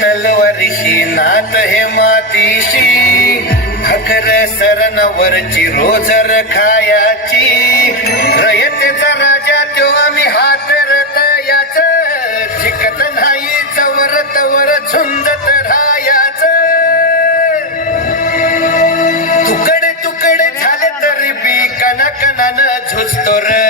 तलवारीशी नात हे मातीशी. हकर सरनवरची रोज खायाची रयतेचा राजा तो आम्ही हात रतयाच शिकत नाही चवर तवर झुंजत रायाच तुकडे तुकडे झाले तरी बी कणाकणानं झुजतो र.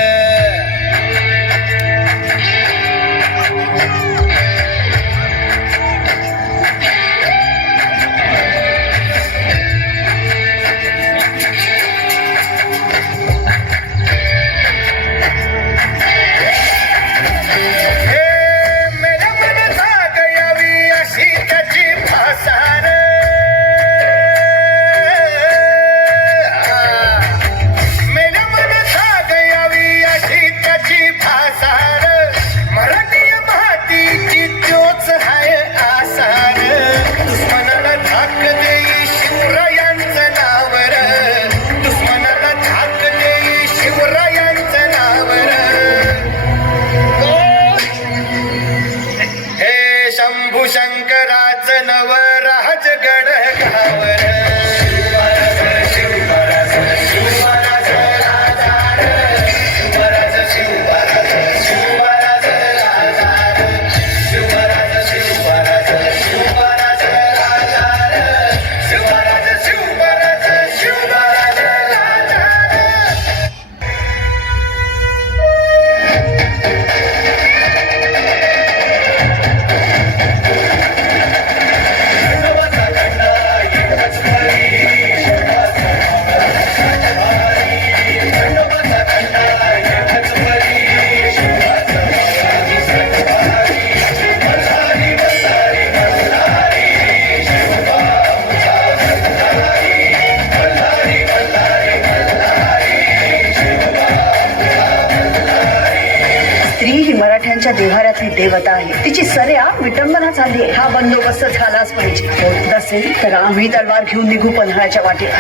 स्त्री ही मराठ्यांच्या देव्हाऱ्यातली देवता आहे. तिची सऱ्या विटंबना झाली. आहे हा बंदोबस्त झालाच पाहिजे. होत नसेल तर आम्ही तलवार घेऊन निघू पन्हाळ्याच्या वाटेला